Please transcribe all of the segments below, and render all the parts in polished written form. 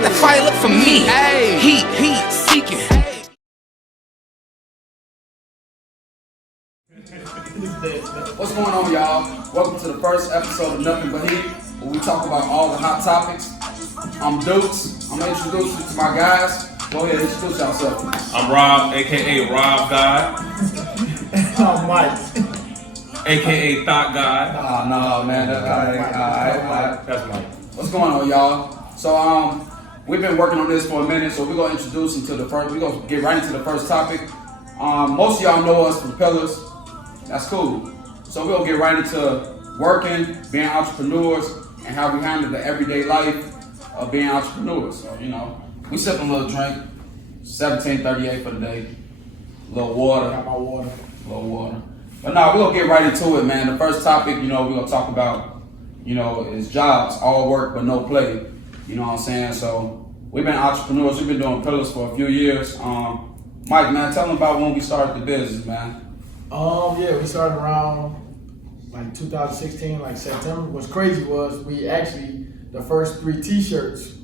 But the fire look for me. Heat seeking. What's going on, y'all? Welcome to the first episode of Nothing But Heat, where we talk about all the hot topics. I'm Dukes. I'm gonna introduce you to my guys. Go ahead, introduce yourself. I'm Rob, aka Rob God, I'm Mike. aka Thought God. No, man. That's Mike. What's going on, y'all? So, we've been working on this for a minute, so we're gonna introduce into the first. We're gonna get right into the first topic. Most of y'all know us from Pillars. That's cool. So we're gonna get right into working, being entrepreneurs, and how we handle the everyday life of being entrepreneurs. So, we sipping a little drink, 1738 for the day, a little water. Got my water. A little water. But no, we're gonna get right into it, man. The first topic, we're gonna talk about, is jobs, all work but no play. You know what I'm saying? So we've been entrepreneurs, we've been doing Pillars for a few years. Mike, man, tell them about when we started the business, man. We started around like 2016, like September. What's crazy was we actually, the first 3 t-shirts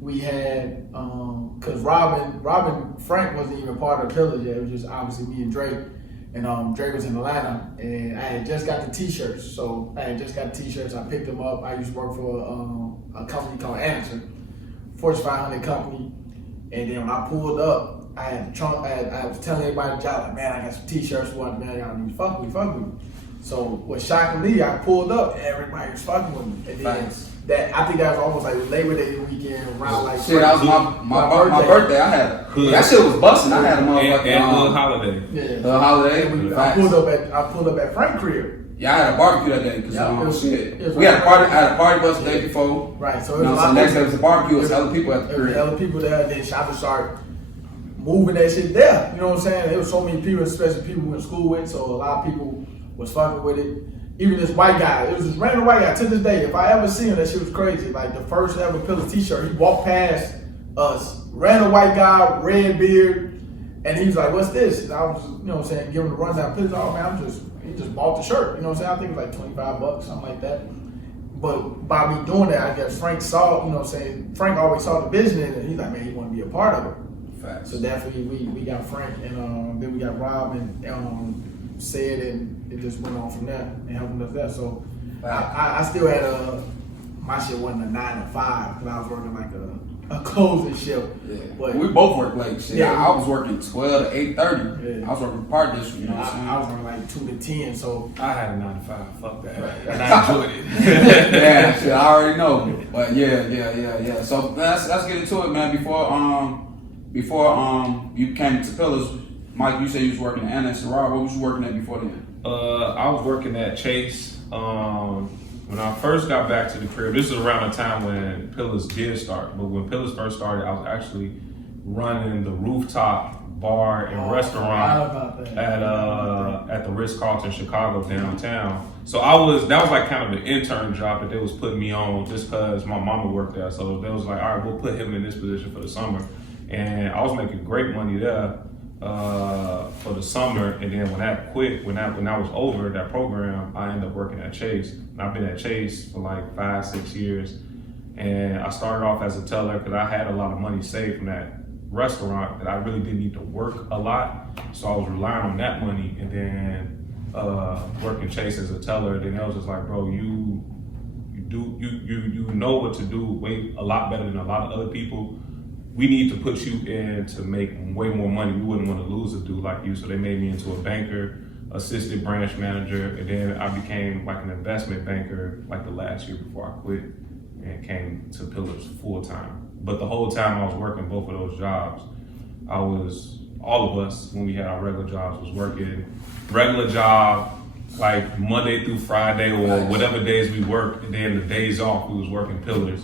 we had, cause Frank wasn't even part of Pillars yet. It was just obviously me and Drake. And Drake was in Atlanta, and I had just got the t-shirts. So I had just got the t-shirts, I picked them up. I used to work for a company called Anderson, Fortune 500 company. And then when I pulled up, I was telling everybody in the job, like, man, I got some t-shirts, what, man, y'all need to fuck with me. So with shockingly, I pulled up, everybody was fucking with me. And then I think that was almost like Labor Day weekend, around like shit. That was my birthday. I had that shit was busting. I had a motherfucking and holiday. Yeah, the holiday. I pulled up at Frank's crib. Yeah, I had a barbecue that day because we had a party. I had a party bus the day before. Right. So so next day was a barbecue. It was other people at the crib. Other people there. Then I just started moving that shit there. You know what I'm saying? There was so many people, especially people we went to school with. So a lot of people was fucking with it. Even this white guy, it was this random white guy. To this day, if I ever see him, that shit was crazy. Like the first ever Pillars t-shirt, he walked past us, random white guy, red beard, and he was like, "What's this?" And I was, giving him the rundown. Pillars, oh man, he just bought the shirt. You know what I'm saying? I think it was like $25, something like that. But by me doing that, I guess Frank saw, Frank always saw the vision in it. And he's like, man, he want to be a part of it. Facts. So definitely we got Frank, and then we got Rob and said, and it just went on from there and helping us there. So I still had my shit wasn't a 9 to 5 because I was working like a closing shift. Yeah. But we both worked late. Shit. Yeah, I was working 12 to 8:30. Yeah. I was working part district. You know what I'm saying? I was working like 2 to 10. So I had a 9 to 5. Fuck that. Right. And I enjoyed it. Yeah, shit, I already know. But yeah. So let's get into it, man. Before you came to Pillars, Mike, you said you was working at Anderson. Rob, what was you working at before then? I was working at Chase. When I first got back to the crib, this is around the time when Pillars did start. But when Pillars first started, I was actually running the rooftop bar and restaurant at the Ritz-Carlton Chicago downtown. So that was like kind of an intern job that they was putting me on just because my mama worked there. So they was like, all right, we'll put him in this position for the summer. And I was making great money there for the summer. And then when that quit, when that was over, that program, I ended up working at Chase. And I've been at Chase for like 5-6 years. And I started off as a teller because I had a lot of money saved from that restaurant that I really didn't need to work a lot. So I was relying on that money. And then working Chase as a teller, then I was just like, bro, you know what to do way a lot better than a lot of other people. We need to put you in to make way more money. We wouldn't want to lose a dude like you. So they made me into a banker, assistant branch manager, and then I became like an investment banker like the last year before I quit and came to Pillars full time. But the whole time I was working both of those jobs, all of us, when we had our regular jobs, was working regular job, like Monday through Friday or whatever days we worked, and then the days off, we was working Pillars.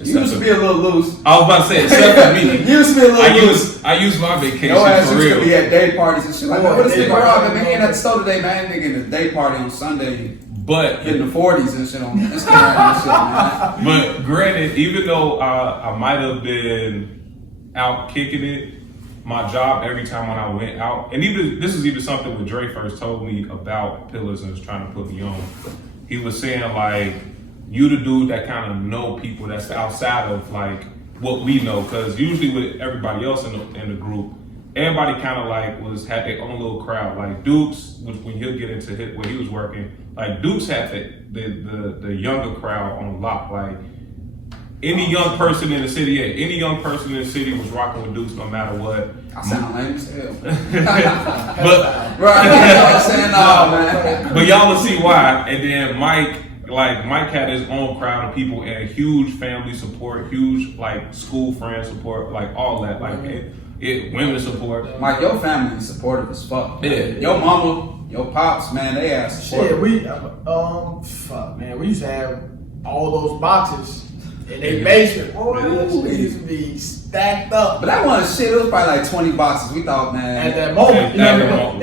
You used to be a little loose. I was about to say, except for me. You used to be a little loose. I use my vacation Your ass for used real. to be at day parties and shit like that. What is day nigga party. Rob? Man, he ain't at the store today, man. Nigga in the day party on Sunday. But Hitting the 40s and shit on Instagram and shit, man. But granted, even though I might have been out kicking it, my job every time when I went out, and even this is even something when Dre first told me about Pillars and was trying to put me on. He was saying like, you the dude that kind of know people that's outside of like what we know, because usually with everybody else in the group, everybody kind of like had their own little crowd. Like Dukes, when he'll get into where he was working, like Dukes had the younger crowd on lock. Like any young person in the city, any young person in the city was rocking with Dukes no matter what. I sound lame as hell. But Right, I'm saying no, man. but y'all will see why. And then Mike had his own crowd of people and huge family support, huge like school friend support, like all that, like women support. Mike, your family is supportive as fuck. Yeah. Your mama, your pops, man, they ass supportive. Shit, fuck, man, we used to have all those boxes in their basement. It used to be stacked up. But that one shit, it was probably like 20 boxes. We thought, man. At that moment,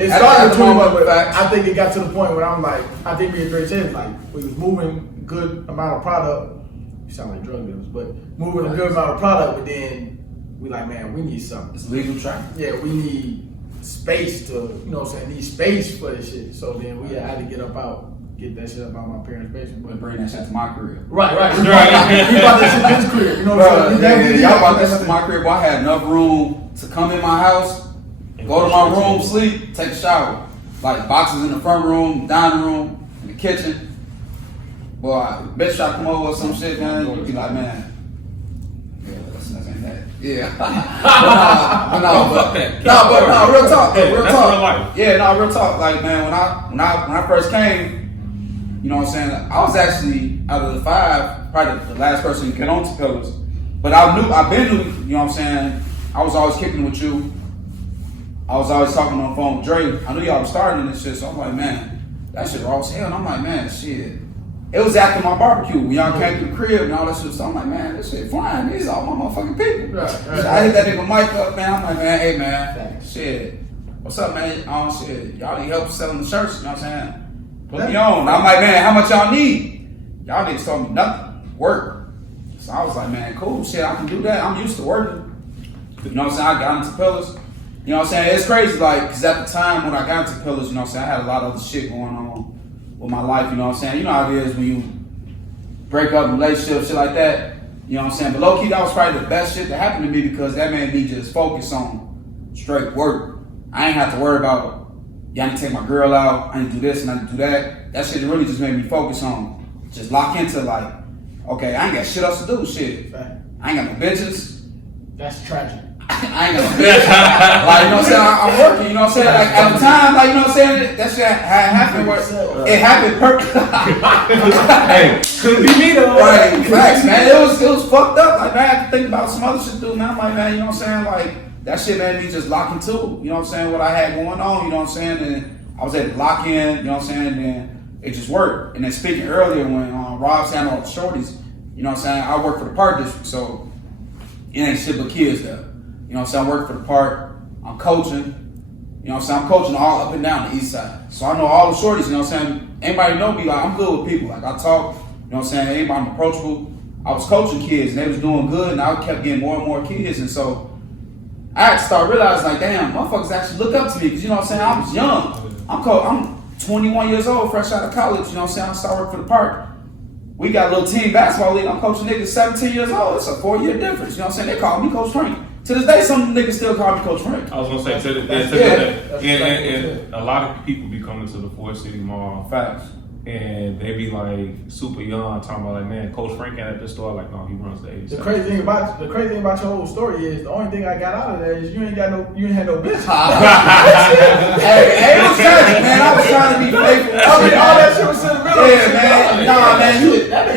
it started with 20, but I think it got to the point where I'm like, I think me and Dre said, like, we was moving a good amount of product. We sound like drug dealers, but moving a good amount of product, but then we like, man, we need something. It's legal track. Yeah, we need space to, you know what I'm saying, need space for this shit. So then we had to get that shit up out my parents' basement. But bring that shit to my crib. Right. We brought that shit to his crib, you know what I'm saying? Y'all brought that shit to my crib. Boy, I had enough room to come in my house, go to my room, sleep, take a shower. Like boxes in the front room, dining room, in the kitchen. Boy, bitch try to come over with some shit, man. You be like, man. Yeah, that's ain't that. Yeah. but real talk. Real That's talk. real life. Yeah, real talk. Like, man, when I first came, you know what I'm saying? I was actually out of the 5, probably the last person to get on to Pillars. But I've been to, you know what I'm saying? I was always kicking with you. I was always talking on the phone with Dre. I knew y'all was starting this shit, so I'm like, man, that shit raw as hell. And I'm like, man, shit. It was after my barbecue when y'all came to the crib and all that shit. So I'm like, man, this shit flying. These are all my motherfucking people. Right. So I hit that nigga Mike up, man. I'm like, man, hey, man, shit. What's up, man? Oh, shit. Y'all need help selling the shirts, you know what I'm saying? Put me on. I'm like, man, how much y'all need? Y'all niggas told me nothing. Work. So I was like, man, cool. Shit, I can do that. I'm used to working. You know what I'm saying? I got into Pillars. You know what I'm saying? It's crazy, like, because at the time when I got into Pillars, you know what I'm saying, I had a lot of other shit going on with my life, you know what I'm saying? You know how it is when you break up relationships, shit like that. You know what I'm saying? But low-key, that was probably the best shit that happened to me because that made me just focus on straight work. I ain't have to worry about, yeah, I need to take my girl out, I need to do this and I need to do that. That shit really just made me focus on, just lock into like, okay, I ain't got shit else to do, shit. I ain't got no bitches. That's tragic. I ain't gonna bitch. Like, you know what I'm saying? I'm working, you know what I'm saying? Like, at the time, like, you know what I'm saying? That shit happened where it happened perfectly. Hey, couldn't be me though. Right, facts, man. It was fucked up. Like, man, I had to think about some other shit, dude, man. I'm like, man, you know what I'm saying? Like, that shit made me just lock into, you know what I'm saying? What I had going on, you know what I'm saying? And I was able to lock in, you know what I'm saying? And it just worked. And then speaking earlier when Rob said all the shorties, you know what I'm saying? I work for the park district, so it ain't shit but kids there. You know what I'm saying? I work for the park. I'm coaching. You know what I'm saying? I'm coaching all up and down the east side. So I know all the shorties, you know what I'm saying? Anybody know me, like, I'm good with people. Like, I talk, you know what I'm saying? Anybody, I'm approachable. I was coaching kids, and they was doing good, and I kept getting more and more kids. And so I had to start realizing, like, damn, motherfuckers actually look up to me. Because, you know what I'm saying? I was young. I'm 21 years old, fresh out of college. You know what I'm saying? I started working for the park. We got a little team basketball league. I'm coaching niggas 17 years old. It's a 4-year difference. You know what I'm saying? They call me Coach Frank. To this day, some niggas still call me Coach Frank. I was gonna say to the day. And a lot of people be coming to the Ford City Mall. Facts. And they be like super young, talking about like, man, Coach Frank ain't at the store. Like, no, he runs the 87. The crazy thing about your whole story is the only thing I got out of that is you ain't had no business. Hey, it was tragic, man. I was trying to be faithful. I mean, all that shit was sentimental. Yeah, man. Nah, man.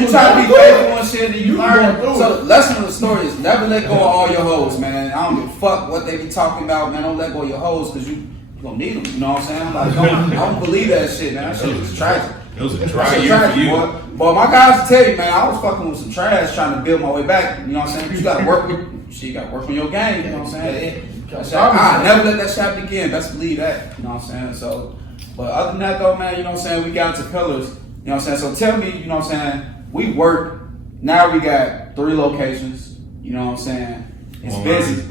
You try to be faithful and shit, and you learn. So the lesson of the story is never let go of all your hoes, man. I don't give a fuck what they be talking about, man. Don't let go of your hoes because you gonna need them. You know what I'm saying? Like, I don't believe that shit, man. That shit was tragic. It was a dry year for you. Boy. But my guys will tell you, man, I was fucking with some trash trying to build my way back. You know what I'm saying? You gotta work with shit, you gotta work on your game, you know what I'm saying? I never let that shit happen again. Best believe that. You know what I'm saying? So, but other than that though, man, you know what I'm saying, we got into Pillars, you know what I'm saying? So tell me, you know what I'm saying, we work, now we got 3 locations, you know what I'm saying? It's busy.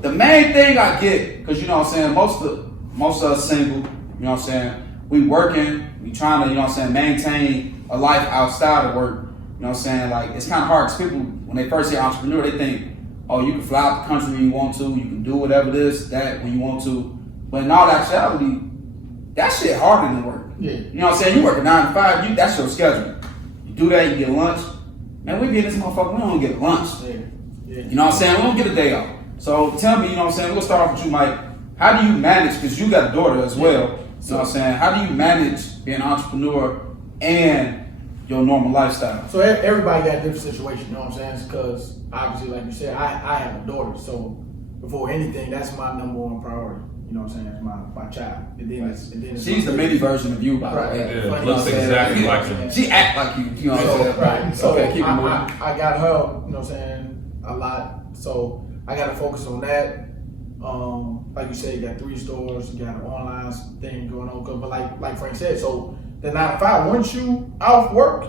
The main thing I get, cause you know what I'm saying, most of us single, you know what I'm saying, we working, we trying to, you know what I'm saying, maintain a life outside of work. You know what I'm saying? Like, it's kind of hard because people, when they first hear entrepreneur, they think oh, you can fly out the country when you want to, you can do whatever this, that, when you want to. But in all actuality, that shit harder than work. Yeah. You know what I'm saying? You work a 9 to 5, that's your schedule. You do that, you get lunch. Man, we be in this motherfucker, we don't get lunch. Yeah. Yeah. You know what I'm saying? We don't get a day off. So tell me, you know what I'm saying? We'll start off with you, Mike. How do you manage, because you got a daughter as well, you know what I'm saying? How do you manage being an entrepreneur and your normal lifestyle? So everybody got a different situation, you know what I'm saying? Because obviously, like you said, I have a daughter. So before anything, that's my number one priority. You know what I'm saying? It's my child. And then it's she's the mini version of you, by the right. way. Yeah, looks exactly like her. She act like you know what I'm saying? Right. So okay, keep it moving. I got her, you know what I'm saying, a lot. So I got to focus on that. Like you said, you got 3 stores, you got an online thing going on. But like Frank said, so the 9 to 5, once you off work,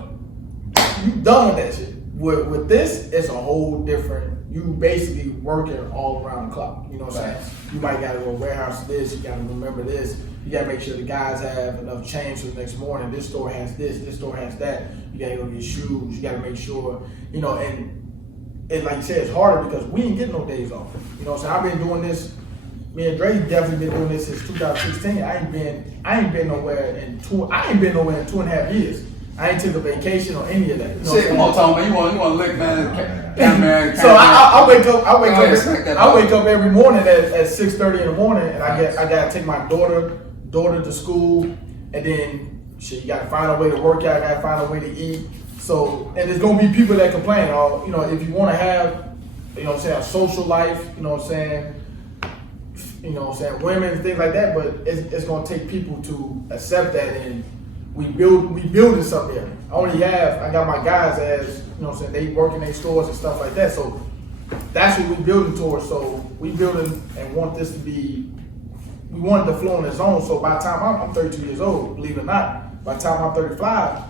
you done with that shit. With this, it's a whole different. You basically working all around the clock. You know what I'm saying? You might got to go warehouse this. You got to remember this. You got to make sure the guys have enough change for the next morning. This store has this. This store has that. You got to go get shoes. You got to make sure, you know, and like you said, it's harder because we ain't getting no days off. You know what I'm saying? I've been doing this. Me and Dre definitely been doing this since 2016. I ain't been nowhere in 2.5 years. I ain't took a vacation or any of that. You know Shit, come on, Tom, man. You want to lick, man. Cameraman. So I wake up every morning at 6:30 in the morning, and I gotta take my daughter to school, and then shit, you gotta find a way to work out, gotta find a way to eat. So, and there's gonna be people that complain, or you know, if you want to have, you know what I'm saying, a social life, you know what I'm saying, women, things like that, but it's gonna take people to accept that, and we building something there. I got my guys as, you know what I'm saying, they work in their stores and stuff like that, so that's what we building towards. So we building and want this to be, we want it to flow on its own. So by the time I'm 32 years old, believe it or not, by the time I'm 35,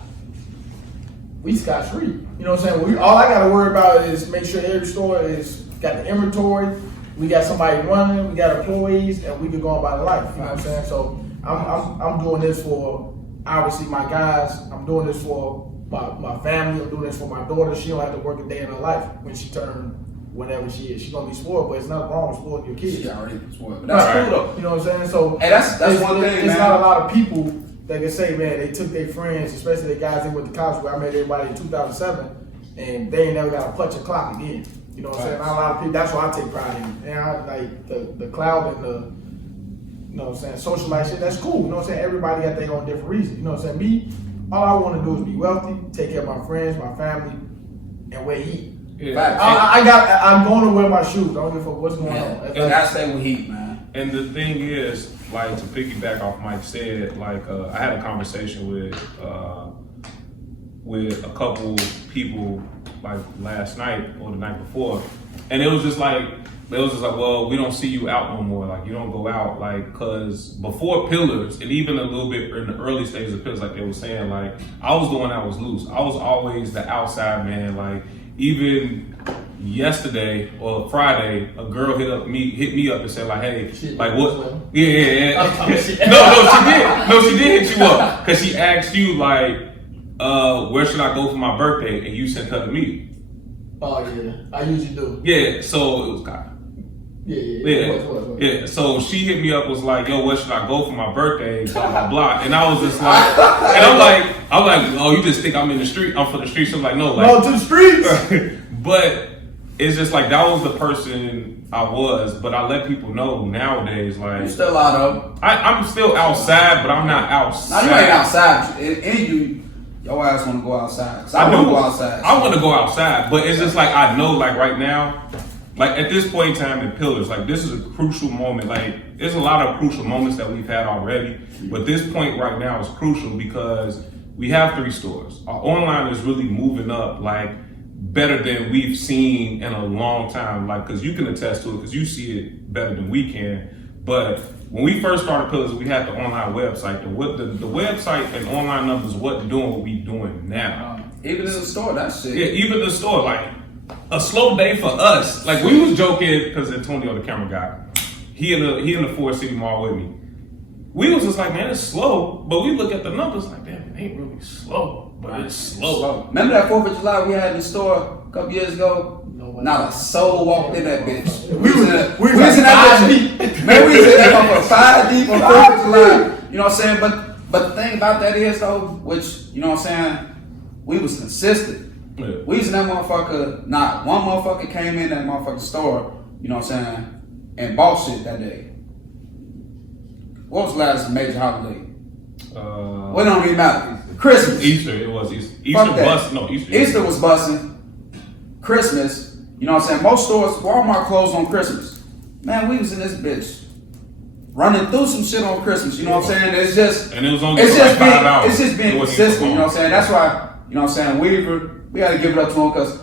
we scotch free. You know what I'm saying? All I got to worry about is make sure every store is got the inventory, we got somebody running, we got employees, and we can go about life. You know what I'm saying? So I'm doing this for obviously my guys. I'm doing this for my family. I'm doing this for my daughter. She don't have to work a day in her life when she turns whenever she is. She's gonna be spoiled, but it's nothing wrong with spoiling your kids. She already spoiled, but that's cool though. You know what I'm saying? So hey, that's one thing, It's man. not a lot of people that can say, man, they took their friends, especially the guys they went to college where I met everybody in 2007, and they ain't never got to punch a clock again. You know what I'm saying? Not a lot of people. That's why I take pride in it. And I like the cloud and the, you know what I'm saying, social life shit. That's cool. You know what I'm saying? Everybody got their own different reasons. You know what I'm saying? Me, all I want to do is be wealthy, take care of my friends, my family, and wear heat. Yeah. I'm going to wear my shoes. I don't give a fuck what's going on. You gotta stay with heat, man. And the thing is, like, to piggyback off Mike said, like, I had a conversation with a couple people like last night or the night before, and it was just like, well, we don't see you out no more. Like, you don't go out, like, cause before Pillars, and even a little bit in the early stages of Pillars, like they were saying, like, I was the one that was loose. I was always the outside man. Like, even yesterday or Friday, a girl hit me up and said, like, hey, like, what? Yeah. No, she did hit you up because she asked you, like, where should I go for my birthday? And you sent her to me. Oh yeah, I usually do. Yeah, so it was kind of. Yeah. So she hit me up, was like, yo, where should I go for my birthday? Blah blah blah. And I was just like, and I'm like, oh, you just think I'm in the street? I'm from the streets. I'm like, no, like, no, to the streets. But it's just like that was the person I was. But I let people know nowadays, like, You still out of. I'm still outside, but I'm not outside. Now you ain't outside, and your ass want to go outside. 'Cause I want to go outside. I want to go outside, but it's just like I know, like right now, like at this point in time in Pillars, like this is a crucial moment. Like there's a lot of crucial moments that we've had already, but this point right now is crucial because we have 3 stores. Our online is really moving up, like better than we've seen in a long time. Like, because you can attest to it, because you see it better than we can. But when we first started Pillars, we had the online website. The website and online numbers wasn't doing what we doing now. Even in the store, that shit. Yeah, even the store, like a slow day for us. Like we was joking because Antonio, the camera guy, he in the Ford City Mall with me. We was just like, man, it's slow. But we look at the numbers like, damn, it ain't really slow, but it's slow. Remember that 4th of July we had in the store a couple years ago? Not a soul walked in that bitch. We was in that bitch. Man, we was in that motherfucker 5 deep on 4th of July. You know what I'm saying? But the thing about that is though, which, you know what I'm saying, we was consistent. Yeah. We was in that motherfucker, not one motherfucker came in that motherfucking store, you know what I'm saying, and bought shit that day. What was the last major holiday? What don't really matter. Christmas. Easter, it was Easter. Fuck that. Easter was busting. Christmas, you know what I'm saying? Most stores, Walmart closed on Christmas. Man, we was in this bitch running through some shit on Christmas, you know what I'm saying? It's just, and it was only like 5 hours. It's just being consistent, you know what I'm saying? That's why, you know what I'm saying, Weaver, we gotta give it up to him because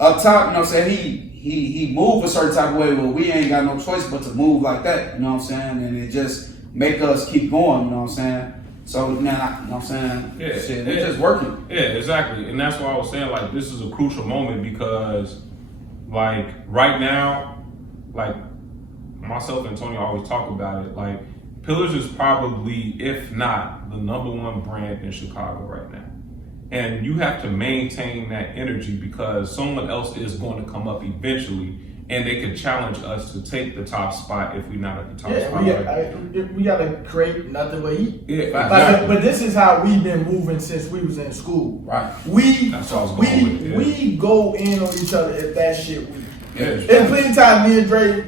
up top, you know what I'm saying, he moved a certain type of way, but we ain't got no choice but to move like that, you know what I'm saying? And it just make us keep going, you know what I'm saying? So now, you know what I'm saying? Yeah, Shit, it's just working. Yeah, exactly. And that's why I was saying, like, this is a crucial moment because, like, right now, like, myself and Tony always talk about it, like, Pillars is probably, if not, the #1 brand in Chicago right now. And you have to maintain that energy because someone else is going to come up eventually and they can challenge us to take the top spot if we're not at the top spot. We got to create nothing but heat. Yeah, exactly. But this is how we've been moving since we was in school. Right. That's what I was going with, yeah. We go in on each other if that shit weak. Yeah. And plenty of times me and Dre,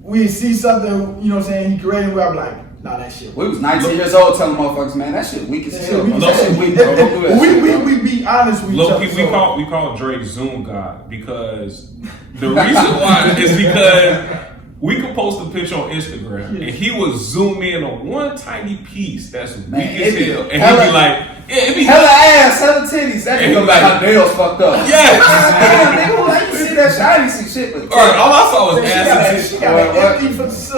we see something, you know what I'm saying, he created, we're like, nah, that shit weak. We was 19 years old telling motherfuckers, man, that shit weak as hell. That shit weak, bro. Don't do that shit, We be honest with each other. We call Drake Zoom God because the reason why is because we could post a picture on Instagram and he would zoom in on one tiny piece that's weak as hell, and he'd be like, yeah, it be hella ass, hella titties. That nigga like her nails fucked up. Yeah. Nigga, like you see that shit? I didn't see shit, but all I saw was ass. She got an empty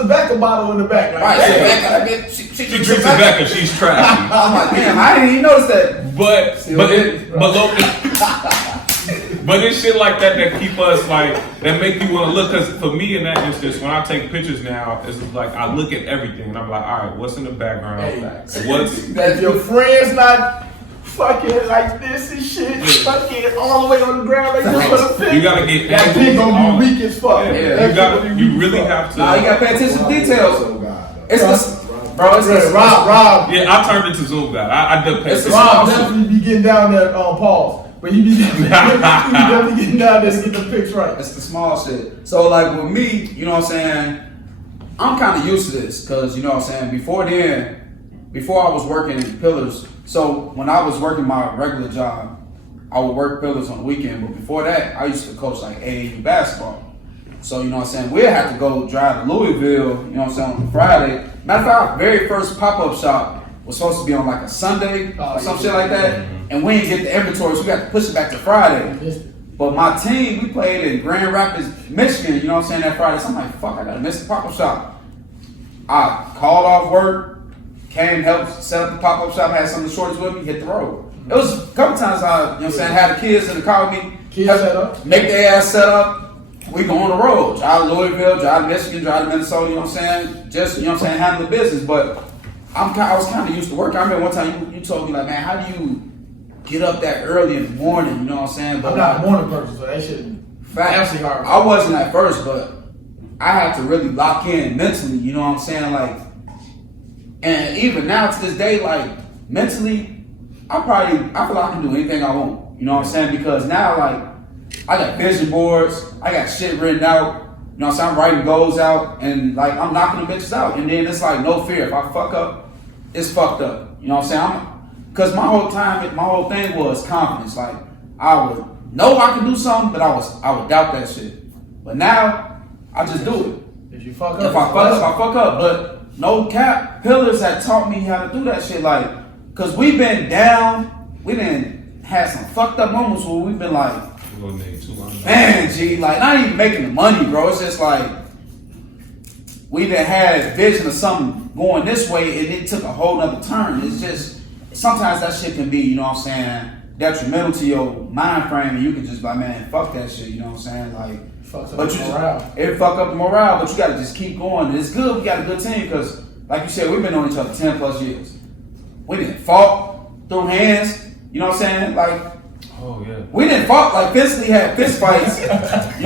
Rebecca bottle in the back. Right, she drinks Rebecca, she's trashy. I'm like, damn, I didn't even notice that. But it's shit like that keep us like, that make you want to look. Because for me in that instance, when I take pictures now, it's like I look at everything and I'm like, all right, what's in the background? If your friend's not fucking like this and shit, fucking all the way on the ground like this for the picture. You gotta get that thing gonna be weak as fuck. Yeah. You really have to. Nah, you gotta pay attention to details. It's the Rob. Yeah, I turned into Zoom guy. I did pay attention. Rob definitely be getting down there pause. But he be definitely getting down there to get the pics right. It's the small shit. So like with me, you know what I'm saying, I'm kind of used to this because, you know what I'm saying, before I was working in Pillars, so when I was working my regular job, I would work Pillars on the weekend, but before that, I used to coach like AAU basketball. So, you know what I'm saying, we'd have to go drive to Louisville, you know what I'm saying, on Friday. Matter of fact, our very first pop-up shop was supposed to be on like a Sunday or some shit like that, and we didn't get the inventory, so we got to push it back to Friday. But my team, we played in Grand Rapids, Michigan, you know what I'm saying, that Friday. So I'm like, fuck, I gotta miss the pop-up shop. I called off work, came, helped set up the pop-up shop, had some of the shorties with me, hit the road. It was a couple times I, you know what I'm saying, had the kids in the car with me, make their ass set up. We go on the road, drive to Louisville, drive to Michigan, drive to Minnesota, you know what I'm saying? Just, you know what I'm saying, handle the business. But I was kind of used to work. I remember one time you told me, like, man, how do you get up that early in the morning, you know what I'm saying? But I'm not a morning person, so that shit actually hard. I wasn't at first, but I had to really lock in mentally, you know what I'm saying? Like, and even now to this day, like, mentally, I feel like I can do anything I want, you know what I'm saying? Because now, like, I got vision boards, I got shit written out, you know what I'm saying? I'm writing goals out, and like, I'm knocking the bitches out. And then it's like, no fear. If I fuck up, it's fucked up. You know what I'm saying? Because my whole thing was confidence. Like, I would know I can do something, but I would doubt that shit. But now, I just do it. If you fuck up, if I fuck up. But no cap, Pillars had taught me how to do that shit. Like, because we've been down, we done had some fucked up moments where we've been like, man, G, like, not even making the money, bro. It's just like, we done had vision of something going this way, and it took a whole nother turn. It's just, sometimes that shit can be, you know what I'm saying, detrimental to your mind frame, and you can just be like, man, fuck that shit, you know what I'm saying? Like, it fuck up the morale, but you gotta just keep going. It's good, we got a good team, because, like you said, we've been on each other 10 plus years. We didn't fought through hands, you know what I'm saying? Like, Oh yeah. We didn't fuck like physically had fist fights. You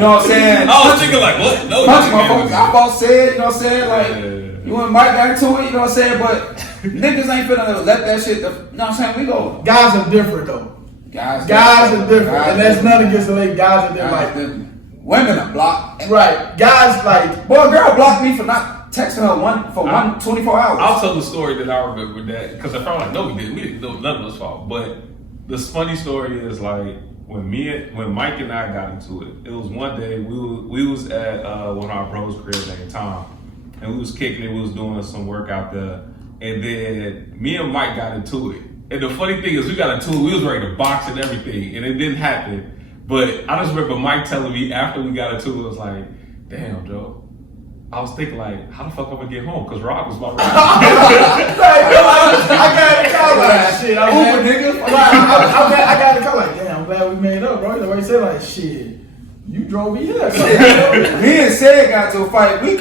know what I'm saying? I was thinking like, what? No, Punch motherfuckers. I both said, you know what I'm saying? Like, yeah. you and Mike got into it, you know what I'm saying? But niggas ain't finna let that shit, you know what I'm saying? We go. Guys are different though. Guys are different. And that's nothing against the lady. Guys are different. Women are blocked. Right. Guys like. Boy, a girl blocked me for not texting her for 24 hours. I'll tell the story that I remember that because I felt like, no, we didn't know none of us fault. But the funny story is like when Mike and I got into it, it was one day we was at one of our bros' crib named Tom, and we was kicking it, we was doing some work out there, and then me and Mike got into it. And the funny thing is we got into it, we was ready to box and everything, and it didn't happen. But I just remember Mike telling me after we got into it, it was like, damn, Joe. I was thinking like, how the fuck I'm gonna get home? Cause Rob was about to I got a call like shit. I got a call like, damn, I'm glad we made up, bro. The way he said like, shit, you drove me here. Me and Sid got to a fight. We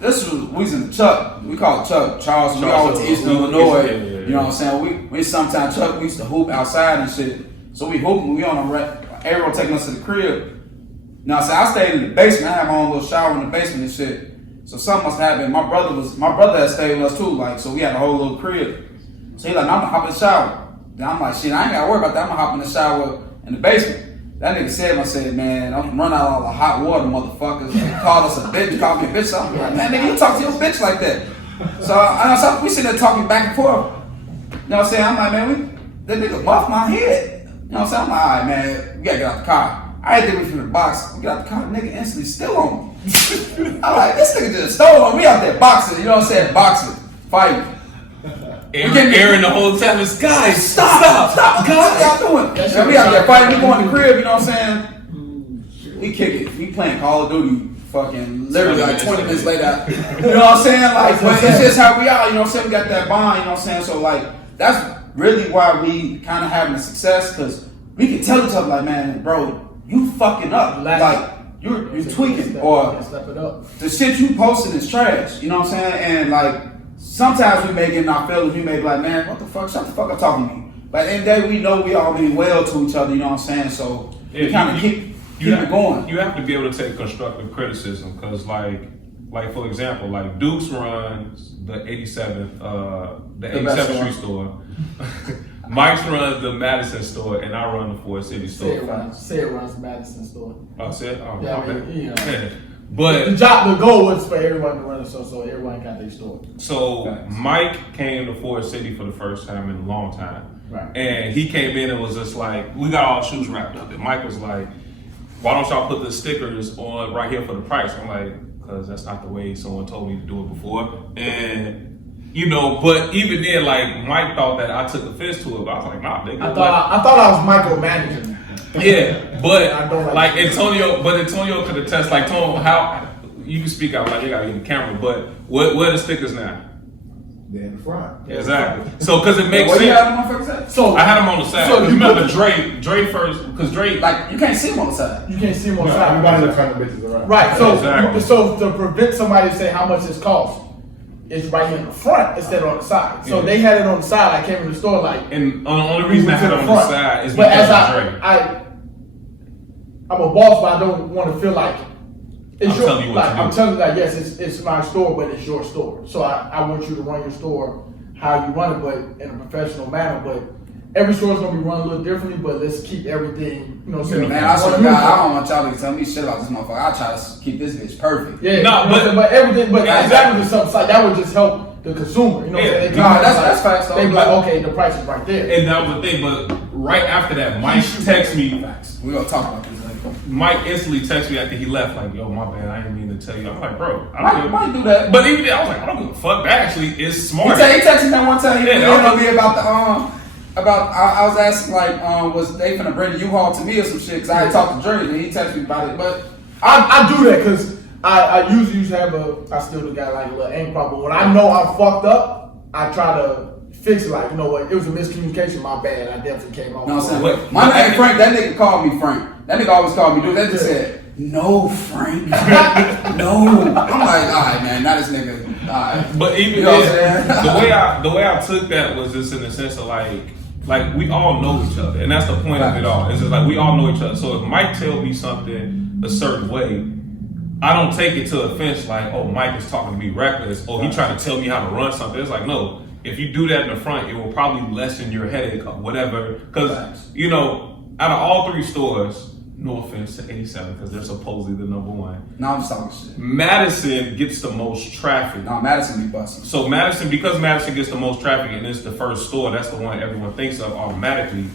was in Chuck. We call it Chuck Charles. We all went to Eastern Illinois. You know what I'm saying? We sometimes Chuck. We used to hoop outside and shit. So we hooping. We on a everyone taking us to the crib. Now, so I stayed in the basement. I had my own little shower in the basement and shit. So something must have happened. My brother had stayed with us too. Like, so we had a whole little crib. So he like, I'm gonna hop in the shower. Then I'm like, shit, I ain't gotta worry about that. I'm gonna hop in the shower in the basement. That nigga said, man, I'm run out all the hot water, motherfuckers. He called us a bitch, called me a bitch. So I'm like, man, nigga, you talk to your bitch like that. So we sitting there talking back and forth. You know what I'm saying? I'm like, man, that nigga buffed my head. You know what I'm saying? I'm like, all right, man, we gotta get out the car. I ain't think we from the box. We got out the car, the nigga instantly still on me. I'm like, this nigga just stole on me out there boxing. You know what I'm saying? Boxing, fighting. Aaron the whole time is, guys, stop, guys, what y'all doing? So we out there fighting. We go in the crib. You know what I'm saying? We kick it. We playing Call of Duty. Fucking literally like 20 minutes later. You know what I'm saying? Like, but it's just how we are. You know what I'm saying? We got that bond. You know what I'm saying? So like, that's really why we kind of having a success because we can tell each other like, man, bro, you fucking up. Like, you're tweaking or the shit you posting is trash. You know what I'm saying? And like, sometimes we may get in our feelings. We may be like, man, what the fuck? Shut the fuck up talking to me. But at the end of the day, we know we all mean well to each other. You know what I'm saying? So we kind of keep it going. You have to be able to take constructive criticism because like for example, like Dukes runs the 87th Street store. Mike's runs the Madison store, and I run the Ford City store. Say it runs the Madison store. Oh, said? Oh, yeah, okay. Yeah. But the goal was for everyone to run the store, so everyone got their store. So Mike came to Ford City for the first time in a long time. Right. And he came in and was just like, we got all shoes wrapped up. And Mike was like, why don't y'all put the stickers on right here for the price? I'm like, because that's not the way someone told me to do it before. And you know, but even then, like Mike thought that I took offense to it, but I was like, nah, nigga. I thought I was micromanaging. Yeah, but like Antonio could attest. Like, Tom, how you can speak out like they gotta get the camera, but where are the stickers now? They're in the front. Exactly. So, because it makes sense. You had them on the so I had them on the side. So you remember Dre first, because Dre, like, you can't see them on the side. You can't see them on the side. Everybody looks like the bitches around. Right. So, exactly. So to prevent somebody to say how much this costs, it's right here in the front instead of on the side. So they had it on the side. I came in the store like. And the only reason I had it on the side is but because as of Dre. I'm a boss, but I don't want to feel like it's your. Telling you what to do. I'm telling you that yes, it's my store, but it's your store. So I want you to run your store how you run it, but in a professional manner. But every store is gonna be run a little differently. But let's keep everything. You know, man, I swear to God, I don't want y'all to tell me shit about this motherfucker. I try to keep this bitch perfect. Yeah, no, but everything, but exactly to some side that would just help the consumer. You know, Yeah. what No, that's facts. They be like, okay, the price is right there. And that was the thing, but right after that, Mike texted me. We gonna talk about this later. Mike instantly texted me after he left, like, yo, my bad, I didn't mean to tell you. I'm like, bro, Why do that? But even then, I was like, I don't give a fuck. That actually is smart. He texted me that one time. He Yeah, me about I was asking like, was they finna bring the U-Haul to me or some shit? Cause I had talked to Dre and he texted me about it. But I do that because I usually have I still got like a little anger problem. When I know I'm fucked up, I try to fix it. Like, you know what, it was a miscommunication, my bad. I definitely came off. You know what I'm saying? My name Frank, that nigga called me Frank. That nigga always called me dude. That just said, no, Frank. No. I'm like, all right, man, not this nigga. All right. But even you know then, the way I took that was just in the sense of like, Like, we all know each other, and that's the point of it all. It's just like, we all know each other. So if Mike tells me something a certain way, I don't take it to offense like, oh, Mike is talking to me reckless, or he trying to tell me how to run something. It's like, no, if you do that in the front, it will probably lessen your headache or whatever. Because, you know, out of all 3 stores, no offense to 87, because they're supposedly the number 1. No, I'm just talking shit. Madison gets the most traffic. No, Madison be busting. So Madison, because Madison gets the most traffic and it's the first store, that's the one everyone thinks of automatically.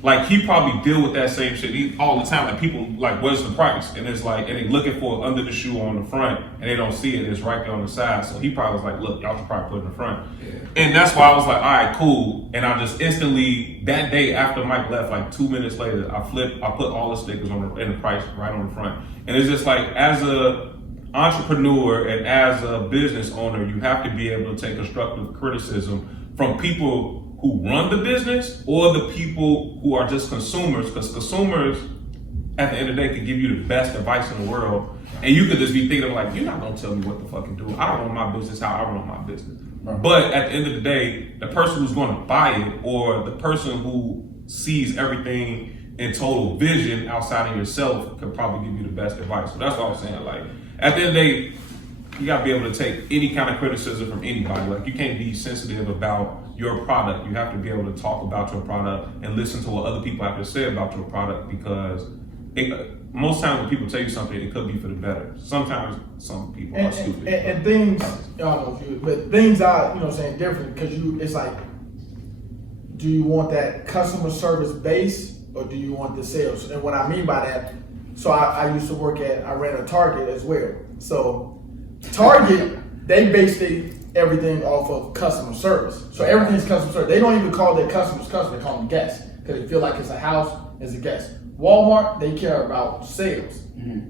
Like, he probably deal with that same shit all the time. Like, people like, where's the price? And it's like, and they looking for under the shoe on the front, and they don't see it. It's right there on the side. So he probably was like, look, y'all should probably put it in the front. Yeah. And that's why I was like, all right, cool. And I just instantly, that day after Mike left, like 2 minutes later, I put all the stickers on in the price right on the front. And it's just like, as a entrepreneur and as a business owner, you have to be able to take constructive criticism from people who run the business or the people who are just consumers, because consumers at the end of the day could give you the best advice in the world, and you could just be thinking like, you're not gonna tell me what to fucking do. I don't run my business how I run my business. Right. But at the end of the day, the person who's gonna buy it, or the person who sees everything in total vision outside of yourself, could probably give you the best advice. So that's what I was saying. Like, at the end of the day, you gotta be able to take any kind of criticism from anybody. Like, you can't be sensitive about your product. You have to be able to talk about your product and listen to what other people have to say about your product, because most times when people tell you something, it could be for the better. Sometimes some people are stupid. And things, I don't know if you, but things are, you know what I'm saying, different, because it's like, do you want that customer service base or do you want the sales? And what I mean by that, so I used to I ran a Target as well. So Target, they base everything off of customer service. So everything's customer service. They don't even call their customers customers, they call them guests, because they feel like it's a house, it's a guest. Walmart, they care about sales. Mm-hmm.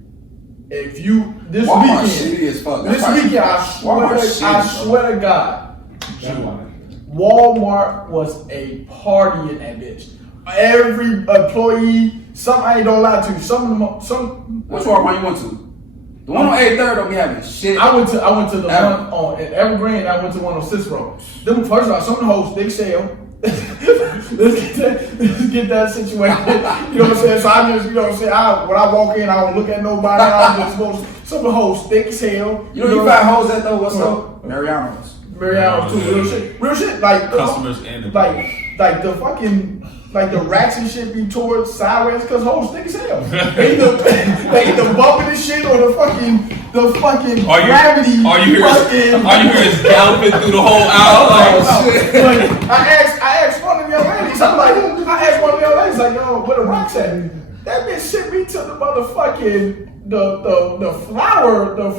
If you Walmart shitty as fuck. This weekend, I swear to God, Walmart was a party in that bitch. Every employee, I ain't gonna lie to you. Which Walmart you went to? The one on 8th don't be having shit. I went to the one on in Evergreen. I went to one on Cicero. Them, first of all, some of the hosts, big sale. let's get that situated. You know what I'm saying? So I just, you know what I'm saying? When I walk in, I don't look at nobody. I just go. Some of the hosts, thick as hell. You find hoes at though? What's up? Mariano's too. Real shit. Like customers and the like the fucking. Like the racks and shit be towards sideways because hoes thick as hell. They either bumping this shit or the fucking gravity. All you hear is galloping through the whole aisle. Like, I asked one of the young ladies. Like, yo, where the rocks at? That bitch sent me to the motherfucking the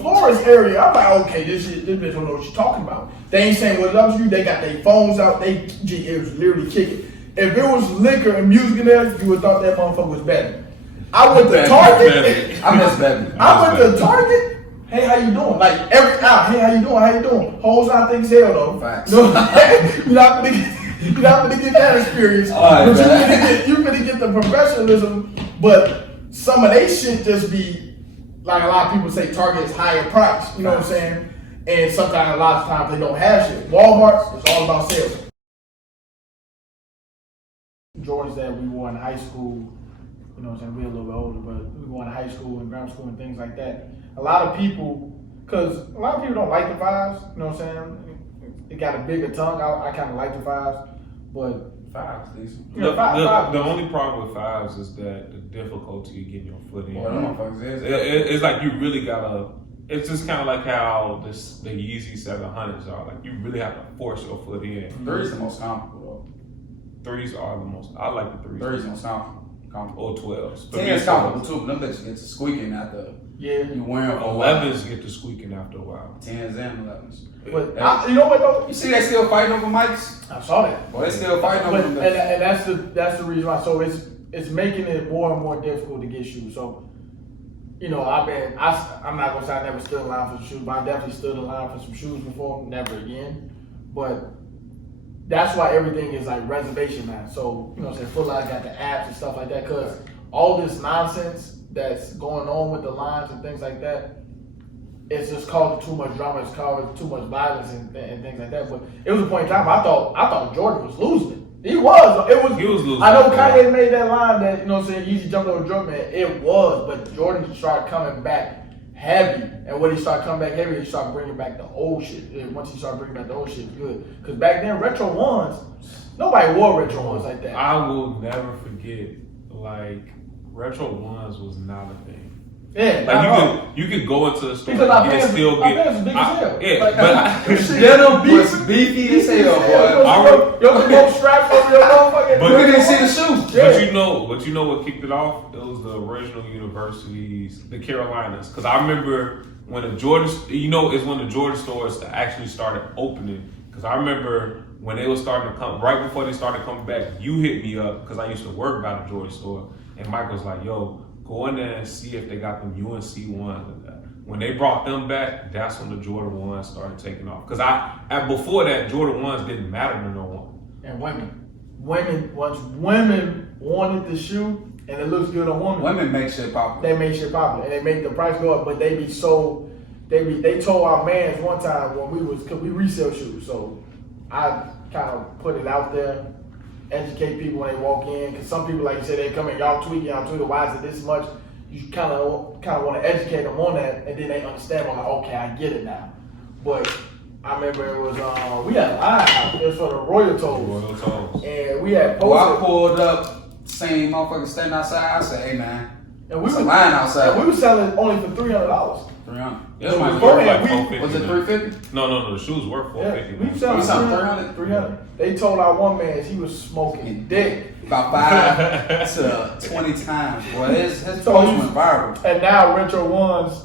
florist area. I'm like, okay, this bitch don't know what she's talking about. They ain't saying what loves you. They got their phones out. It was literally kicking. If it was liquor and music in there, you would have thought that motherfucker was better. I went to Target. I miss Better. I went to Target. Hey, how you doing? Like every hour. Hey, how you doing? How you doing? Hoes not think hell though. Facts. No, you're not gonna get that experience. Right, but you're gonna get the professionalism. But some of they shit just be like, a lot of people say Target is higher price. You know what I'm saying? And sometimes, a lot of times, they don't have shit. Walmart, it's all about sales. Jordans that we wore in high school, you know what I'm saying, we're a little bit older, but we wore in high school and grammar school and things like that. A lot of people don't like the fives, you know what I'm saying? It got a bigger tongue. I kind of like the fives, but fives, decent. You know, five. The only problem with fives is that the difficulty of getting your foot in. It's like you really gotta. It's just kind of like how the Yeezy 700s are. Like, you really have to force your foot in. 3 is the most comfortable though. 3s are the most. I like the 3s. 3 is the most comfortable. Or 12s. 10 is comfortable too, but them bitches get to squeaking after. Yeah. You wear them. 11s get to squeaking after a while. 10s and 11s. But you know what though? You see they still fighting over mics? I saw that. Well, they still fighting over them. And that's the reason why. So it's making it more and more difficult to get shoes. So, you know, I'm not gonna say I never stood in line for some shoes, but I definitely stood in line for some shoes before. Never again. But that's why everything is like reservation now. So, you know what I'm saying, Foot Locker got the apps and stuff like that, because all this nonsense that's going on with the lines and things like that, it's just causing too much drama, it's causing too much violence and things like that. But it was a point in time I thought Jordan was losing it. He was. It was. He was losing. I know Kanye made that line that, you know what I'm saying, Yeezy jumped over Jordan. It was, but Jordan started coming back heavy. And when he started coming back heavy, he started bringing back the old shit. And once he started bringing back the old shit, good. Because back then, retro ones, nobody wore retro ones like that. I will never forget, like, retro ones was not a thing. Yeah, like you could go into the store because our and pants, still our get. pants was big as hell. Yeah, Like, but Denim was beefy as hell, boy. Yo, no straps over your motherfucking. But We didn't see the shoes. Yeah. but you know what kicked it off? It was the original universities, the Carolinas. Because I remember when the Jordan, is when the Jordan stores actually started opening. Because I remember when they were starting to come, right before they started coming back, you hit me up because I used to work by the Jordan store, and Mike was like, "Yo, go in there and see if they got them UNC ones." When they brought them back, that's when the Jordan 1s started taking off. Because before that, Jordan 1s didn't matter to no one. And once women wanted the shoe and it looks good on women. Women make shit popular. They make shit popular and they make the price go up, but they told our mans one time cause we resell shoes, so I kind of put it out there, educate people when they walk in, cause some people, like you said, they come in, y'all tweet, why is it this much? You kind of want to educate them on that, and then they understand. Like, okay, I get it now. But I remember it was we had a line out. It was for the Royal Toes. And we had posted. Well, I pulled up, same motherfucker standing outside. I said, "Hey man, and we a line outside." And we were selling only for $300. $300. Yeah, So it before was that, like $450. Was it $350? No, the shoes were $450. Yeah, we selling $300. $300. They told our one man he was smoking dick. About 5 to 20 times, boy. His post went viral. And now retro ones,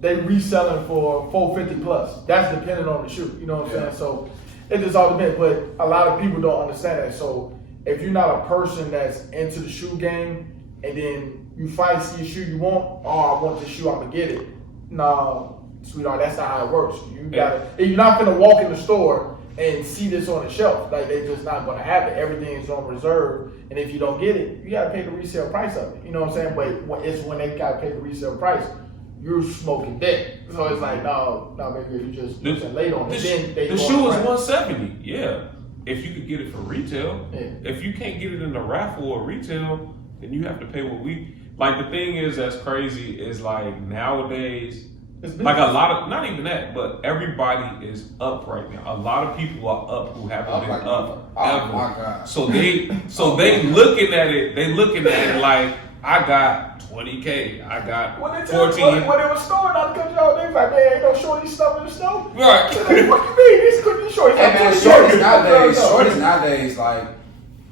they reselling for $450 plus. That's depending on the shoe. You know what I'm saying? So it just all depends. But a lot of people don't understand that. So if you're not a person that's into the shoe game, and then you find see a shoe you want, oh, I want this shoe, I'm gonna get it. No, sweetheart, that's not how it works. You gotta. If you're not gonna walk in the store and see this on the shelf, like they're just not gonna have it. Everything is on reserve, and if you don't get it, you gotta pay the resale price of it. You know what I'm saying? But it's when they gotta pay the resale price, you're smoking dick. So it's like, no, baby, you just late on it. Then the shoe was $170. Yeah, if you could get it for retail. Yeah. If you can't get it in the raffle or retail, then you have to pay what we. Like the thing is that's crazy is like nowadays. Like a lot of, not even that, but everybody is up right now. A lot of people are up who haven't been up ever. My God. So they looking at it like I got 20K, I got 14. When it was storing out the country, they was like, man, ain't no shorty stuff in the store. Right. What you mean? These cookies shorties. Hey man, shorties nowadays, like,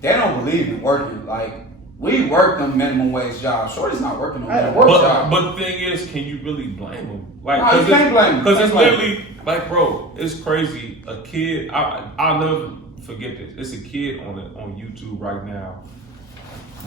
they don't believe in working. Like, we work them minimum wage jobs. Shorty's not working on minimum wage jobs. But the thing is, can you really blame them? Like, No, you can't blame them. Because it's literally, like, bro, it's crazy. A kid, I'll never forget this. It's a kid on YouTube right now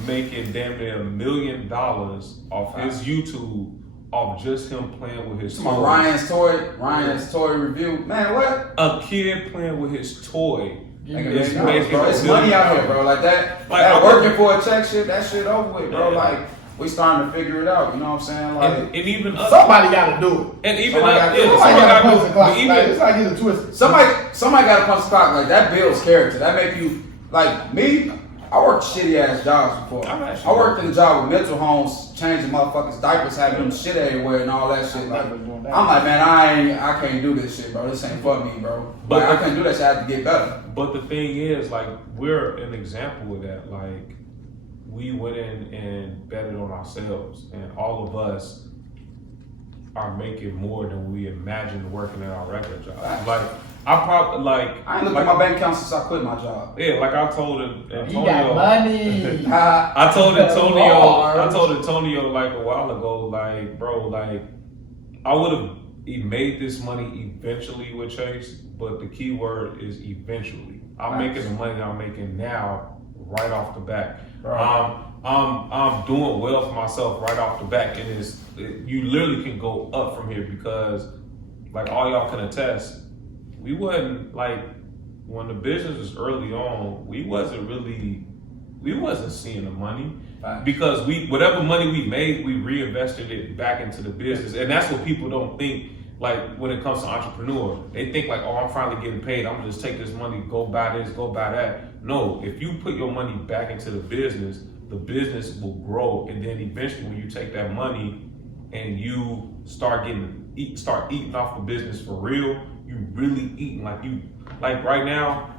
making damn near $1 million off his YouTube off just him playing with his toy. Ryan's toy review. Man, what? A kid playing with his toy. It's money out here, bro. Like that working for a check shit, that shit over with, bro. Yeah. Like, we starting to figure it out, you know what I'm saying? Like, And even us. Somebody got to do it. And even Somebody us. gotta do it. Yeah, Somebody got to punch the clock. but even, Like, it's like he's a twisted. somebody got to punch the clock. Like, that builds character. That make you, like, me, I worked shitty ass jobs before. I worked in a job with mental homes, changing motherfuckers' diapers, having them shit everywhere and all that shit. Like, I'm like, man, I can't do this shit, bro. This ain't for me, bro. But I couldn't do that shit. I had to get better. But the thing is, like, we're an example of that. Like, we went in and betted on ourselves, and all of us are making more than we imagined working at our regular jobs. Like, I ain't looked at my bank account since I quit my job. Yeah, like I told Antonio. You got money. I told Antonio. Lord. I told Antonio like a while ago, like, bro, like, I would have made this money eventually with Chase, but the key word is eventually. I'm making the money I'm making now right off the bat. Right. I'm doing well for myself right off the bat, and you literally can go up from here because, like, all y'all can attest, we wasn't like when the business was early on, we wasn't seeing the money. Because whatever money we made, we reinvested it back into the business. And that's what people don't think, like, when it comes to entrepreneurs. They think like, oh, I'm finally getting paid. I'm gonna just take this money, go buy this, go buy that. No, if you put your money back into the business will grow, and then eventually when you take that money and you start eating off the business for real, you really eating like right now.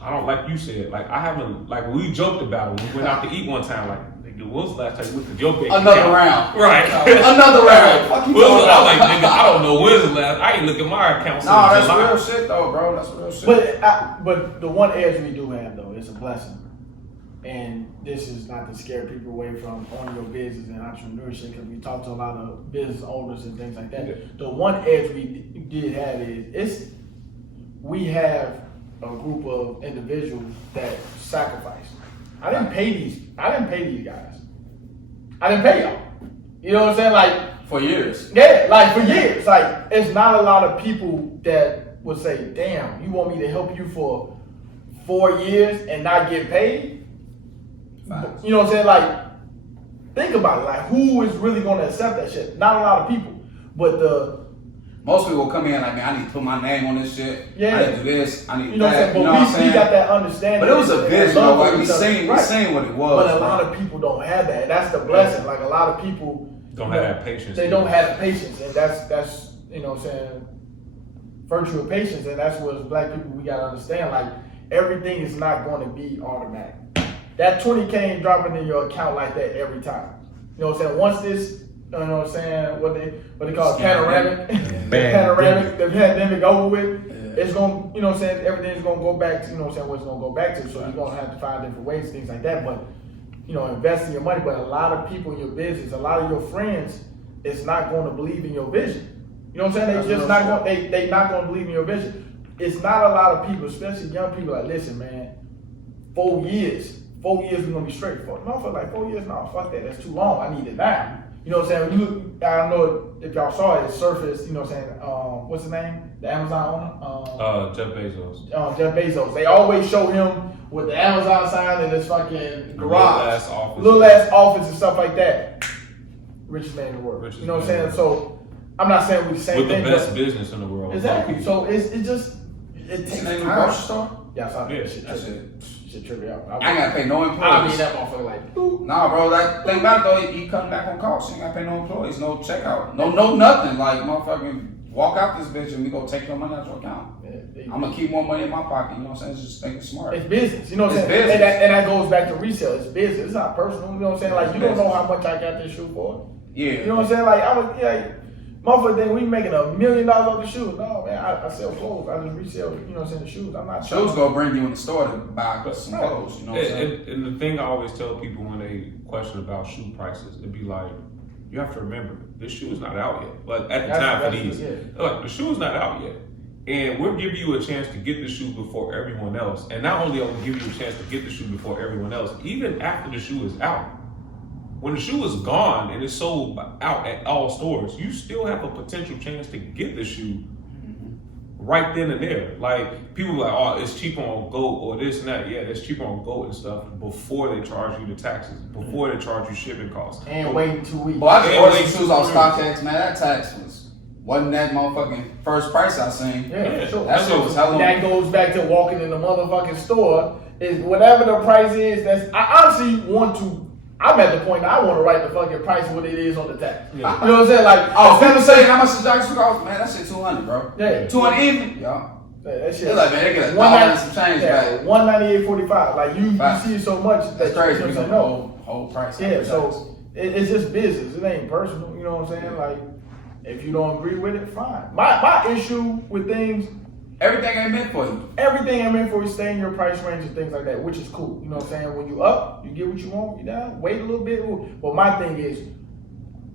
I don't, like you said, like I haven't, like we joked about it. We went out to eat one time, like, nigga, when was the last time you went to your bank Another account? round. Right. Another round. Fuck you I was talking like, about? nigga, I don't know when's the last, I ain't look at my account since Nah, that's July. real shit though, bro. That's real shit. But the one edge we do have though is a blessing, and this is not to scare people away from owning your business and entrepreneurship, because we talk to a lot of business owners and things like that. Yeah. The one edge we did have is we have a group of individuals that sacrifice. I didn't pay these guys. I didn't pay y'all. You know what I'm saying? Like, For years. yeah, like for years. Like, it's not a lot of people that would say, damn, you want me to help you for 4 years and not get paid? Facts. You know what I'm saying? Like, think about it. Like, who is really going to accept that shit? Not a lot of people. But Most people will come in like, man, I need to put my name on this shit. Yeah. I need to do this. I need you know what I'm that. saying? You know But what I'm saying? we got that understanding. But it was a and vision, love though. for Like, we each other. seen Right. what it was. But a lot bro. of people don't have that. That's the blessing. Like, a lot of people Don't have that patience. They don't have the patience, and that's you know what I'm saying, virtue of patience, and that's what as black people we gotta understand. Like, everything is not going to be automatic. That 20K ain't dropping in your account like that every time. You know what I'm saying? Once this, you know what I'm saying, what they call it, panoramic, the pandemic over with, it's gonna, you know what I'm saying, everything's gonna go back to, you know what I'm saying, what it's gonna go back to. So you're gonna have to find different ways, things like that. But you know, investing your money. But a lot of people in your business, a lot of your friends, is not going to believe in your vision. You know what I'm saying? They just not going. They not going to believe in your vision. It's not a lot of people, especially young people, like, listen, man, 4 years we're gonna be straight. For no, for like 4 years, no, fuck that. That's too long. I need it now. You know what I'm saying? I don't know if y'all saw it surfaced. You know what I'm saying? What's his name? The Amazon owner. Jeff Bezos. Jeff Bezos. They always show him with the Amazon sign in his fucking garage, little ass office and stuff like that. Richest man in the world. You know what I'm saying? So I'm not saying we're the same with thing. the best business in the world. Exactly. So it takes What's the name of the time. grocery store? Yeah, I saw Yeah, that shit. That shit. Shit trip me out. I ain't gotta pay no I mean employees. that motherfucker like, boop. Nah, bro, like, think about it though, he cutting back on costs. You ain't gotta pay no employees, no checkout, no nothing. Like, motherfucking walk out this bitch and we go take your money out your account. I'm gonna keep more money in my pocket, you know what I'm saying? Just think it's smart. It's business, you know what I'm It's saying? business. And that goes back to resale. It's business. It's not personal. You know what I'm saying? Like, you don't know how much I got this shoe for. Yeah. You know what I'm saying? Like, motherfucker think we making $1 million off the shoes. No, man, I sell clothes. I just resell, you know what I'm saying, the shoes. I'm not Shoes gonna bring you in the store to buy some clothes, you know what I'm saying? And the thing I always tell people when they question about shoe prices, it'd be like, you have to remember, this shoe is not out yet. Like, at the time for these, like, the shoe is not out yet. And we'll give you a chance to get the shoe before everyone else. And not only will we give you a chance to get the shoe before everyone else, even after the shoe is out, when the shoe is gone and it's sold out at all stores, you still have a potential chance to get the shoe right then and there. Like, people are like, oh, it's cheaper on GOAT or this and that. Yeah, it's cheaper on GOAT and stuff before they charge you the taxes, before they charge you shipping costs. And waiting 2 weeks. But I just And ordered wait some shoes 2 off months. StockX, man. That tax wasn't that motherfucking first price I seen. Yeah, for sure. That shit was hella. That goes back to walking in the motherfucking store. Is whatever the price is. I honestly want to. I'm at the point that I want to write the fucking price of what it is on the tax. Yeah. You know what I'm saying? Like, Oh, people saying how much the jackets cost? Man, that shit $200, bro. Yeah. 200 even, y'all. that shit. It's like, man, they get a dollar and some change back. $198.45. Like, you Facts. see it so much That's crazy. You We know gonna what I'm saying? whole price. Yeah, so it's just business. It ain't personal. You know what I'm saying? Like, if you don't agree with it, fine. My issue with things, everything ain't meant for you. everything I'm in for is stay in your price range and things like that, which is cool. You know what I'm saying? When you up, you get what you want. You down, wait a little bit. But my thing is,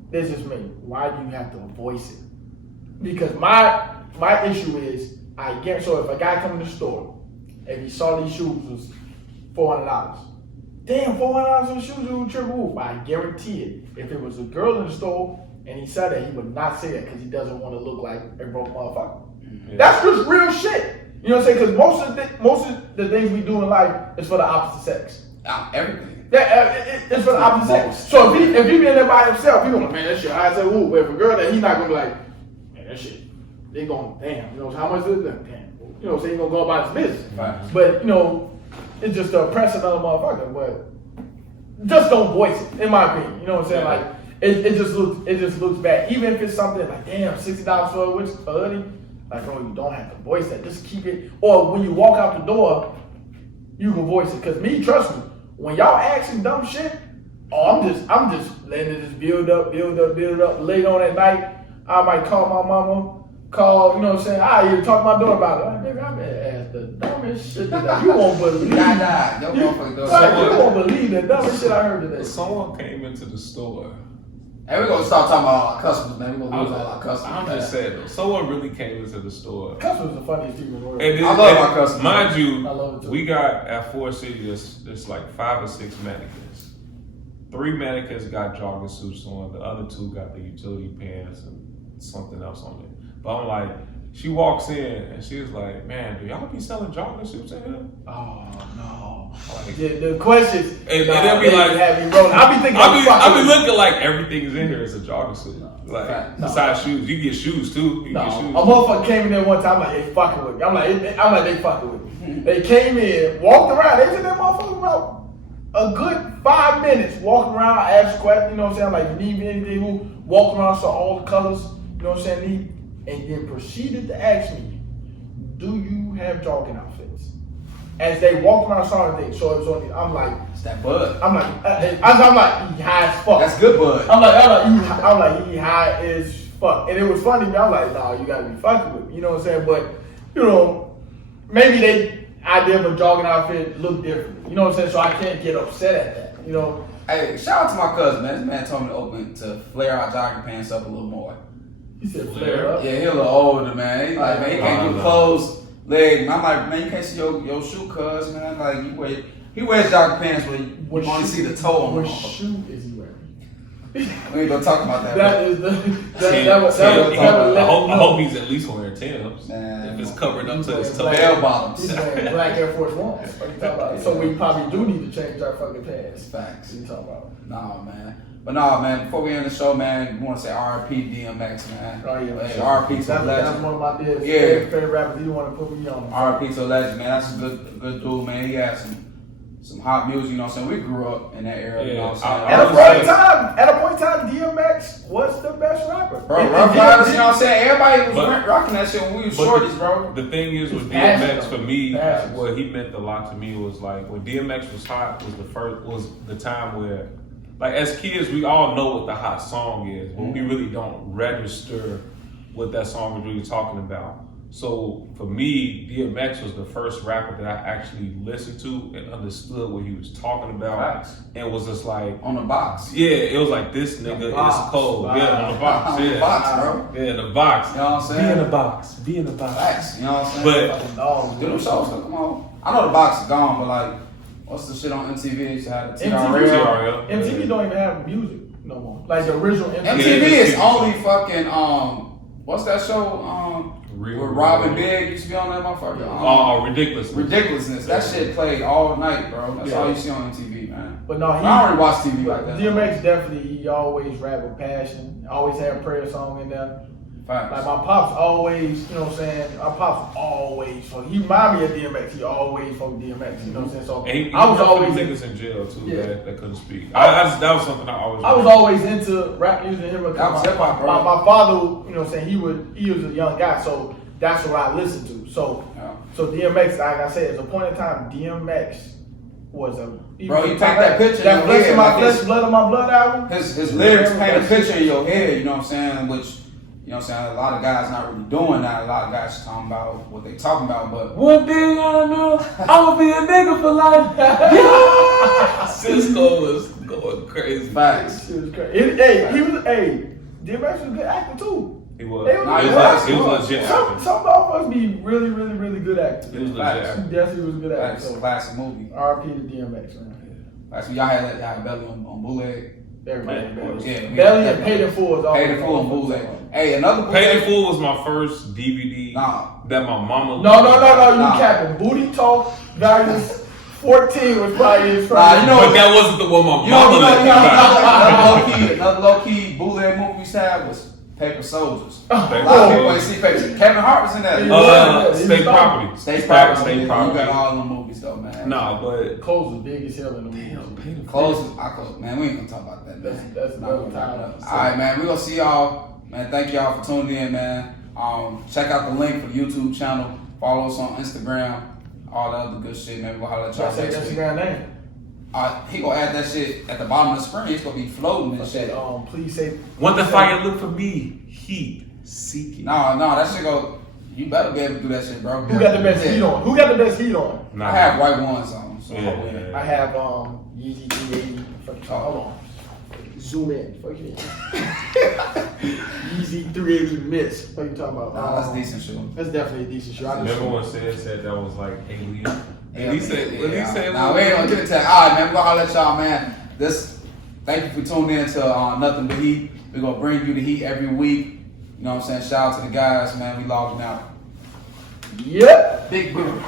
this is me. Why do you have to voice it? Because my issue is, I guarantee. So if a guy come in the store and he saw these shoes was $400, damn, $400 on shoes, you would triple. But I guarantee it, if it was a girl in the store and he said that, he would not say that because he doesn't want to look like a broke motherfucker. Yeah. That's just real shit. You know what I'm saying? Because most of the things we do in life is for the opposite sex. Everything. It's for the opposite sex. So if he be in there by himself, he gonna, man, that shit. I say, ooh, but if a girl that, he's not gonna be like, man, that shit. They going, damn. You know how much is that? Damn. You know, so he gonna go about his business. Facts. But you know, it's just to oppress another motherfucker, but just don't voice it, in my opinion. You know what I'm saying? Like it just looks bad. Even if it's something like, damn, $60 for a hoodie, like, bro, you don't have to voice that. Just keep it. Or when you walk out the door, you can voice it. Cause me, trust me, when y'all asking dumb shit, I'm just letting it just build up. Late on at night, I might call my mama. You know what I'm saying? You talk to my daughter about it. Like, baby, I've been asked the dumbest shit today. You won't believe. Your motherfucker You won't believe the dumbest shit I heard today. Someone came into the store. Hey, we're gonna start talking about our customers, man. We're gonna lose all our customers. I'm just saying, though, someone really came into the store. Customers are the funniest people in the world. I love my customers. Mind I love it you, too. we got at Ford City, there's like 5 or 6 mannequins. 3 mannequins got jogging suits on. The other 2 got the utility pants and something else on it. But I'm like, she walks in and she was like, man, do y'all be selling jogging suits in here? Oh no! Like, The questions, and they'll be like, have me rolling. I be thinking, I be looking like everything is in here is a jogging suit. Like, No. besides shoes, you get shoes too. You No, get a shoes. motherfucker came in there one time, like, they fucking with me. I'm like, they fucking with me. They came in, walked around. They was in that motherfucker about a good 5 minutes, walking around, asked questions. You know what I'm saying? Like, need anything? Who walked around, saw all the colors. You know what I'm saying? Need, and then proceeded to ask me, do you have jogging outfits? As they walked around, saw everything. So it was on. I'm like, It's that bud. I'm like, he high as fuck. That's good bud. I'm like, he high as fuck. And it was funny, man. I'm like, nah, you gotta be fucking with me. You know what I'm saying? But, you know, maybe they idea of a jogging outfit look different. You know what I'm saying? So I can't get upset at that. You know? Hey, shout out to my cousin, man. This man told me to flare our jogging pants up a little more. He said, flare up. Yeah, he a little older, man. He like, man, he can't do closed leg. I'm like, man, you can't see your shoe, cuz, man. Like, he wears jogging pants where you only see the toe on What the shoe is he wearing? We ain't gonna talk about that. That is the. I hope he's at least wearing Timbs. Man. If it's covered up to his toe. Bell bottoms. He's wearing black Air Force Ones. What you talking about? So we probably do need to change our fucking pants. Facts. What you talking about? Nah, man. But nah, man, before we end the show, man, we want to say RIP DMX, man. Oh, yeah. Hey, RIP to the That's legend. one of my dearest Yeah. favorite rappers. He want to put me on. RIP to the legend, man. That's a good dude, man. He had some hot music, you know what I'm saying? We grew up in that era, you know what I'm saying? At a point in time, DMX was the best rapper. Bro, Rough Riders, you know what I'm saying? Everybody was rocking that shit when we was shorties, bro. The thing is with passion, DMX, for me, passion. what he meant a lot to me was like when DMX was hot was the time where, like, as kids, we all know what the hot song is, but we really don't register what that song was really talking about. So for me, DMX was the first rapper that I actually listened to and understood what he was talking about, Facts. and was just like, On the box. yeah, it was like, this nigga is cold. Wow. Yeah, on the box. On Yeah, the box, bro. yeah, the box. You know what I'm saying? box. Be in the box. Facts, you know what I'm saying? But Do them shows, come on. I know the box is gone, but like, what's the shit on MTV? They used to have the MTV. TRL. MTV don't even have music no more. Like the original MTV. MTV is only fucking, what's that show? Real With Robin Big used to be on that motherfucker. Oh, ridiculous. Ridiculousness. That shit played all night, bro. That's all you see on MTV, man. But no, I don't really watch TV like that. DMX definitely, he always rap with passion. Always had a prayer song in there. Like Facts. my pops always, you know what I'm saying? My pops always, he remind me of DMX. He always from DMX, you know what I'm saying? So And he I was got always, niggas in jail too Yeah. that couldn't speak. That was something I always. I was always into rap music and hip hop. That was hip-hop, bro. My father, you know what I'm saying? He was a young guy, so that's what I listened to. So, Yeah. so DMX, like I said, at a point in time, DMX was a. Bro, you take that picture That in your Flesh head, of My like Flesh, this. Blood of My Blood album. His lyrics paint a picture in your head, you know what I'm saying? Which, you know what I'm saying, a lot of guys not really doing that. A lot of guys talking about what they talking about, but One thing I know, I'ma be a nigga for life. Yeah! Cisco was going crazy. facts. It was crazy. DMX was a good actor too. He was. They was Nah, He he was, was. he was legit Some actor. of us be really, really, really good actors. He was legit Facts. He actor. definitely was a good actor. Facts. So, Classic movie. RP to DMX, man. That's when y'all had Belly on bootleg. Everybody. Yeah, Belly. Yeah, we Belly had and Paid in Full is all. Paid in Full on bootleg. Hey, another bootleg. Paid in Full was my first DVD Nah. that my mama. No, you Nah. capping. Booty Talk Values 14 was probably his first. Nah, you know- But that wasn't the one my You know, mama let me buy. another low key bootleg movie we used to have was Paper Soldiers. State A lot of people Property. ain't see Paper. Kevin Hart was in that. State Property. State Property. State You Property. got all them movies though, man. Nah, but Clothes was big as hell in the movie. Close. Man, we ain't gonna talk about that. That's Not another gonna talk time. about that. All right, man. We gonna see y'all. Man, thank y'all for tuning in, man. Check out the link for the YouTube channel. Follow us on Instagram. All the other good shit, man. We'll holler at y'all Y'all say next that's week. your name. He gonna add that shit at the bottom of the screen. It's gonna be floating and shit. Please say. when the fire look for me, heat seeking. No, that shit go. You better be able to do that shit, bro. Who got the best heat on? Who got the best heat on? Nah, I have white ones on, so Yeah. hopefully. I have Yeezy 380. Hold on. Zoom in. Fuck it. Yeezy 380 Miss. What are you talking about? Nah, that's decent shit. That's definitely a decent shoe. I just Everyone said that was like alien. And he said, what he said? Nah, we ain't gonna get into that. All right, man. We're gonna holler at y'all, man. Thank you for tuning in to Nothing But Heat. We're gonna bring you the heat every week. You know what I'm saying? Shout out to the guys, man. We logging out. Yep. Big boo.